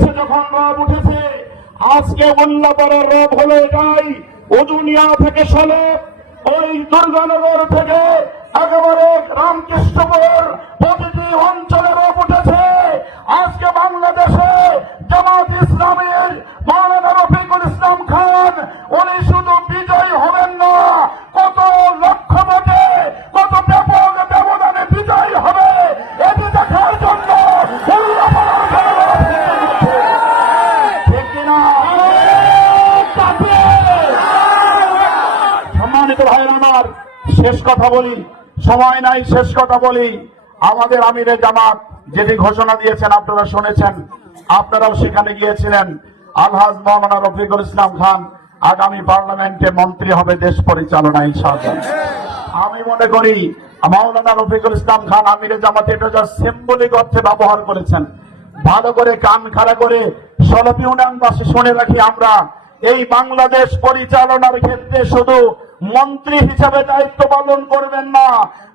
বাংলাদেশে যখন রব উঠেছে, আজকে উল্লাপাড়ার রব হলো এটাই, উদুনিয়া থেকে সলব, ওই দুর্গানগর থেকে একেবারে রামকৃষ্ণপুর প্রতিটি অঞ্চলে রব উঠেছে। আজকে বাংলাদেশে জামাত ইসলামের মাওলানা রফিকুল ইসলাম খান উনি শুধু বিজয়ী হবেন না, কত লক্ষ ভোটে, কত ব্যাপক ব্যবধানে বিজয়ী হবে এটি দেখার জন্য সম্মানিত ভাইরা আমার, শেষ কথা বলি, সময় নাই, শেষ কথা বলি। আমাদের আমিরে জামাত যেটি ঘোষণা দিয়েছেন আপনারা শুনেছেন, আপনারাও সেখানে গিয়েছিলেন। আলহাজ মাওলানা রফিকুল ইসলাম খান আগামী পার্লামেন্টে মন্ত্রী হবে দেশ পরিচালনা ইনশাআল্লাহ। আমি মনে করি মাওলানা রফিকুল ইসলাম খান আমিরে জামাত এটা যা সিম্বলিক অর্থে ব্যবহার করেছেন, ভালো করে কান খাড়া করে সলপি উনানবাসী শুনে রাখি, আমরা এই বাংলাদেশ পরিচালনার ক্ষেত্রে শুধু মন্ত্রী হিসেবে দায়িত্ব পালন করবেন না,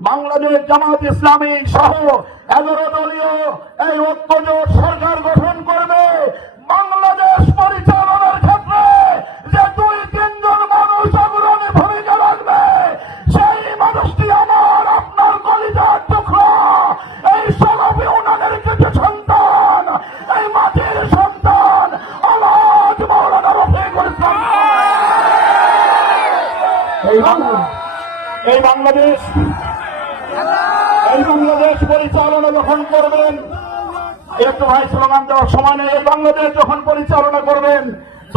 বাংলাদেশ জামাত ইসলামী সহ 11 দলীয় এই ঐক্যজোট সরকার গঠন করবে। বাংলাদেশ পরিচালনার ক্ষেত্রে যে 2-3 জন মানুষ অগ্রণী ভূমিকা রাখবে, সেই মানুষটি আমার আপনার কলিজার টুকরা, এই সলপি উনানের কিছু সন্তান, এই মাটির সন্তান আলহাজ মাওলানা রফিকুল ইসলাম। এই বাংলাদেশ পরিচালনা যখন করবেন, একটু ভাই স্লোগান দেওয়ার সময় নেই, এই বাংলাদেশ যখন পরিচালনা করবেন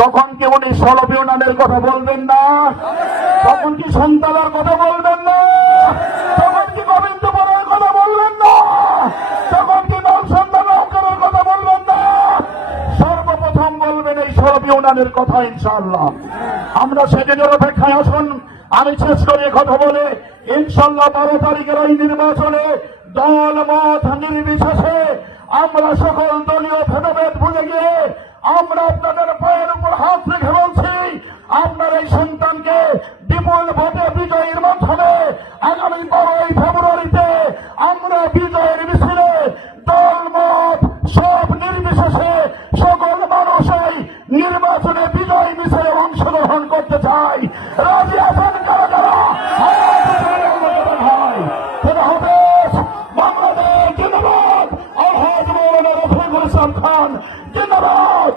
তখন কি উনি সলপি উনানের কথা বলবেন না? তখন কি সন্তানের কথা বলবেন না? তখন কি গোবিন্দপুরের কথা বলবেন না? তখন কি নলসন্দানের কথা বলবেন না? সর্বপ্রথম বলবেন এই সলপি উনানের কথা ইনশাআল্লাহ। আমরা সেদিনের অপেক্ষায় আসুন। আমি শেষ করে কথা বলে ইনশাআল্লাহ 12 তারিখের এই নির্বাচনে দল মত নির্বিশেষে আমরা সকল দলীয় ভেদাভেদ ভুলে গিয়ে আমরা আপনাদের পায়ের উপর হাত রেখে বলছি, আপনার এই সন্তানকে বিপুল ভোটে বিজয়ীর মাধ্যমে আগামী 12 ফেব্রুয়ারিতে আমরা বিজয়ের মিছিলে দল মত সব নির্বিশেষে সকল মানুষ এই নির্বাচনে বিজয় মিছিলে অংশগ্রহণ করতে চাই। রাজি আছেন কারা কারা? বাংলাদেশ জিন্দাবাদ, আলহাজ মাওলানা রফিকুল ইসলাম খান জিন্দাবাদ।